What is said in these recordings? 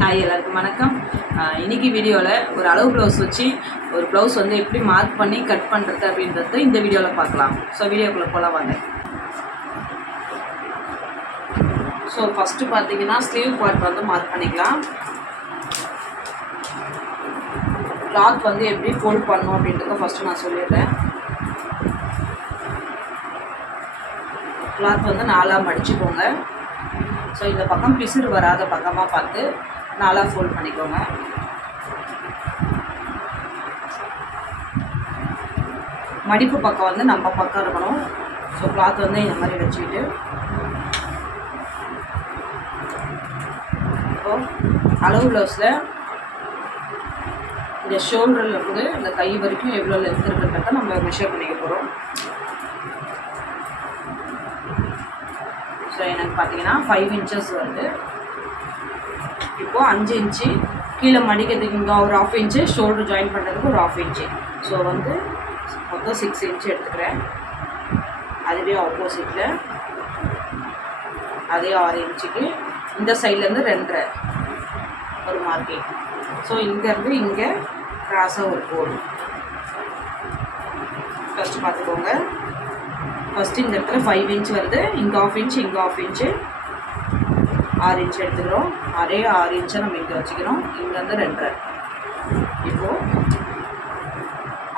Hi எல்லாருக்கும் வணக்கம். இன்றைக்கி வீடியோவில் ஒரு அளவு ப்ளவுஸ் வச்சு ஒரு ப்ளவுஸ் வந்து எப்படி மார்க் பண்ணி கட் பண்ணுறது அப்படின்றத இந்த வீடியோவில் பார்க்கலாம். ஸோ வீடியோக்குள்ளே போகலாம் வாங்க. ஸோ ஃபஸ்ட்டு பார்த்தீங்கன்னா ஸ்லீவ் பார்ட் வந்து மார்க் பண்ணிக்கலாம். கிளாத் வந்து எப்படி ஃபோல்ட் பண்ணணும் அப்படின்றத ஃபஸ்ட்டு நான் சொல்லிடுறேன். கிளாத் வந்து 4ஆக மடிச்சுக்கோங்க. ஸோ இந்த பக்கம் பிசுறு வராத பக்கமாக பார்த்து 4ஆக ஃபோல்ட் பண்ணிக்கோங்க. மடிப்பு பக்கம் வந்து நம்ம பக்கம் இருக்கணும். ஸோ கிளாத் வந்து இந்த மாதிரி வச்சுக்கிட்டு இப்போது அளவு ப்ளவுஸில் இந்த ஷோல்டரில் இருந்து இந்த கை வரைக்கும் எவ்வளோ லென்த் இருக்குன்றத நம்ம மெஷர் பண்ணிக்க போகிறோம். ஸோ எனக்கு பார்த்தீங்கன்னா 5 இன்ச்சஸ் வருது. இப்போது 5 இன்ச்சு கீழே மடிக்கிறதுக்கு இங்கே ஒரு 1/2 இன்ச்சு, ஷோல்டர் ஜாயின் பண்ணுறதுக்கு ஒரு 1/2 இன்ச்சு. ஸோ வந்து மொத்தம் 6 இன்ச்சு எடுத்துக்கிறேன். அதுவே ஆப்போசிட்டில் அதே 6 இன்ச்சுக்கு இந்த சைட்லேருந்து 2.5 ஒரு மார்க்கிங். ஸோ இங்கேருந்து இங்கே கிராஸாக ஒரு கோடு ஃபஸ்ட்டு பார்த்துக்கோங்க. ஃபஸ்ட்டு இந்த இடத்துல 5 இன்ச் வருது, இங்கே 1/2 இன்ச், இங்கே 1/2 இன்ச்சு, 6 இன்ச் எடுத்துக்கிறோம். அதே 6 இன்ச்சை நம்ம இங்கே வச்சுக்கிறோம். இங்கேருந்து 2.5. இப்போது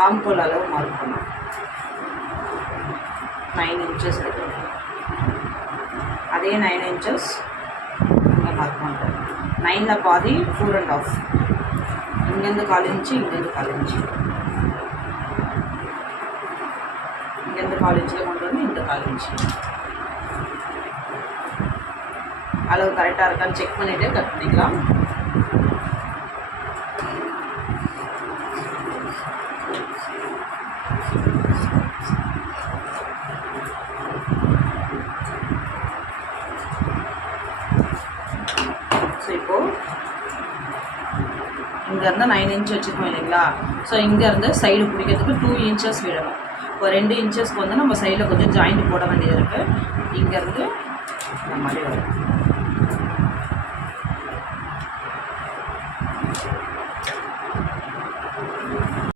ஆம்கோல் அளவு மார்க் பண்ணோம். 9 இன்ச்சஸ் எடுத்துக்கிறோம். அதே 9 இன்ச்சஸ் இங்கே மார்க் பண்ணுறோம். 9ல் பாதி 4.5. இங்கேருந்து 1/4 இன்ச்சு, இங்கேருந்து 1/4 இன்ச்சு, இங்கேருந்து 1/4 இன்ச்சில் கொண்டு வந்து இந்த 1/4 இன்ச்சு அளவு கரெக்டாக இருக்கான்னு செக் பண்ணிவிட்டு கட் பண்ணிக்கலாம். ஸோ இப்போது இங்கேருந்து 9 இன்ச் வச்சுருக்கோம் இல்லைங்களா? ஸோ இங்கேருந்து சைடு பிடிக்கிறதுக்கு 2 இன்ச்சஸ் விடணும். இப்போ 2 இன்ச்சஸ்க்கு வந்து நம்ம சைடில் கொஞ்சம் ஜாயிண்ட் போட வேண்டியது இருக்குது. இங்கேருந்து இந்த மாதிரி வரும்.